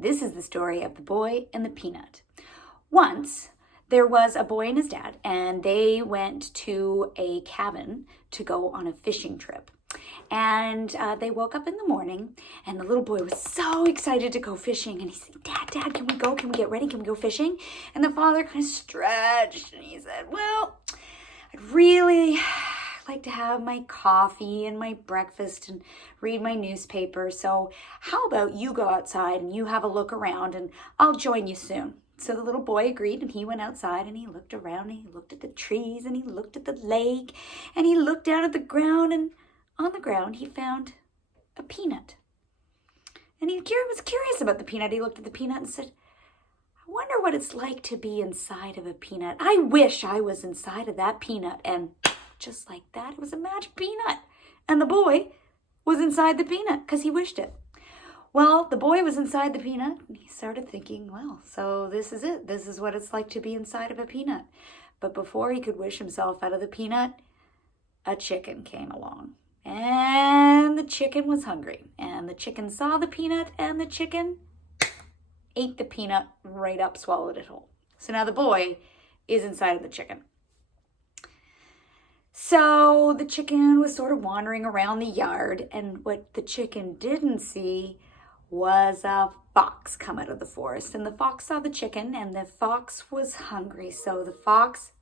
This is the story of the boy and the peanut. Once, there was a boy and his dad, and they went to a cabin to go on a fishing trip. And they woke up in the morning, and the little boy was so excited to go fishing. And he said, Dad, can we go? Can we get ready? Can we go fishing? And the father kind of stretched, and he said, well, I'd really like to have my coffee and my breakfast and read my newspaper. So how about you go outside and you have a look around, and I'll join you soon. So the little boy agreed, and he went outside and he looked around, and he looked at the trees, and he looked at the lake, and he looked down at the ground, and on the ground he found a peanut. And he was curious about the peanut. He looked at the peanut and said, I wonder what it's like to be inside of a peanut. I wish I was inside of that peanut. And just like that, it was a magic peanut. And the boy was inside the peanut because he wished it. Well, the boy was inside the peanut, and he started thinking, well, so this is it. This is what it's like to be inside of a peanut. But before he could wish himself out of the peanut, a chicken came along. And the chicken was hungry. And the chicken saw the peanut, and the chicken ate the peanut right up, swallowed it whole. So now the boy is inside of the chicken. So the chicken was sort of wandering around the yard, and what the chicken didn't see was a fox come out of the forest. And the fox saw the chicken, and the fox was hungry. So the fox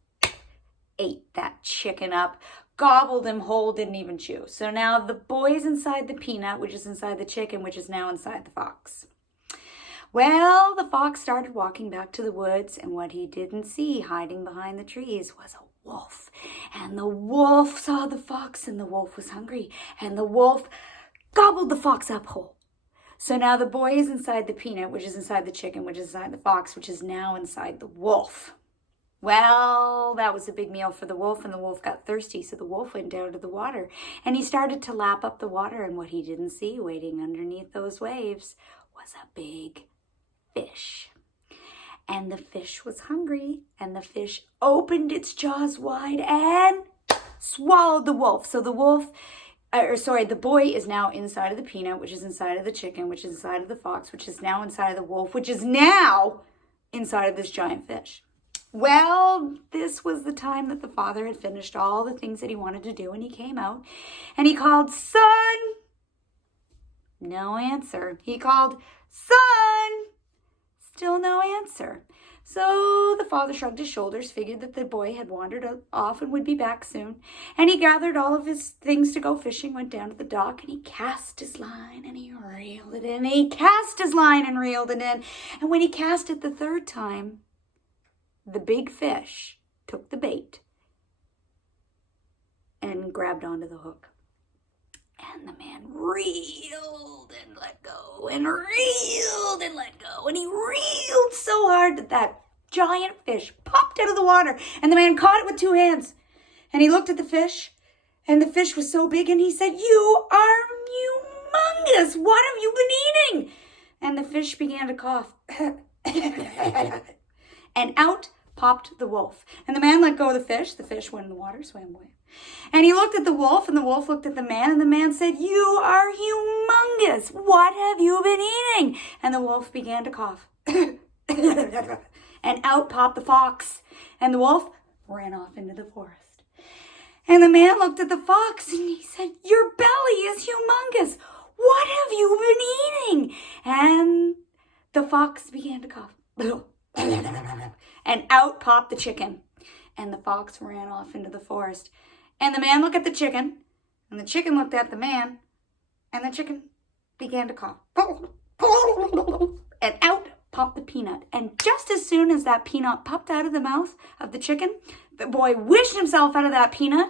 ate that chicken up, gobbled him whole, didn't even chew. So now the boy's inside the peanut, which is inside the chicken, which is now inside the fox. Well, the fox started walking back to the woods, and what he didn't see hiding behind the trees was a wolf. And the wolf saw the fox, and the wolf was hungry, and the wolf gobbled the fox up whole. So now the boy is inside the peanut, which is inside the chicken, which is inside the fox, which is now inside the wolf. Well, that was a big meal for the wolf, and the wolf got thirsty, so the wolf went down to the water, and he started to lap up the water, and what he didn't see waiting underneath those waves was a big fish. And the fish was hungry, and the fish opened its jaws wide and swallowed the wolf. So the boy is now inside of the peanut, which is inside of the chicken, which is inside of the fox, which is now inside of the wolf, which is now inside of this giant fish. Well, this was the time that the father had finished all the things that he wanted to do, and he came out, and he called, son! No answer. He called, son! Still no answer. So the father shrugged his shoulders, figured that the boy had wandered off and would be back soon. And he gathered all of his things to go fishing, went down to the dock, and he cast his line, and he reeled it in. He cast his line and reeled it in. And when he cast it the third time, the big fish took the bait and grabbed onto the hook. And the man reeled and let go, and reeled and let go. And he reeled so hard that that giant fish popped out of the water. And the man caught it with two hands. And he looked at the fish, and the fish was so big, and he said, you are humongous. What have you been eating? And the fish began to cough. And out popped the wolf. And the man let go of the fish. The fish went in the water, swam away. And he looked at the wolf, and the wolf looked at the man, and the man said, you are humongous. What have you been eating? And the wolf began to cough. And out popped the fox. And the wolf ran off into the forest. And the man looked at the fox, and he said, your belly is humongous. What have you been eating? And the fox began to cough. And out popped the chicken. And the fox ran off into the forest. And the man looked at the chicken, and the chicken looked at the man, and the chicken began to cough. And out popped the peanut. And just as soon as that peanut popped out of the mouth of the chicken, the boy wished himself out of that peanut,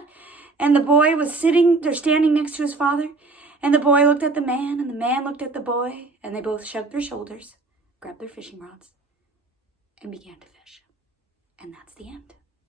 and the boy was standing next to his father, and the boy looked at the man, and the man looked at the boy, and they both shrugged their shoulders, grabbed their fishing rods, and began to fish. And that's the end.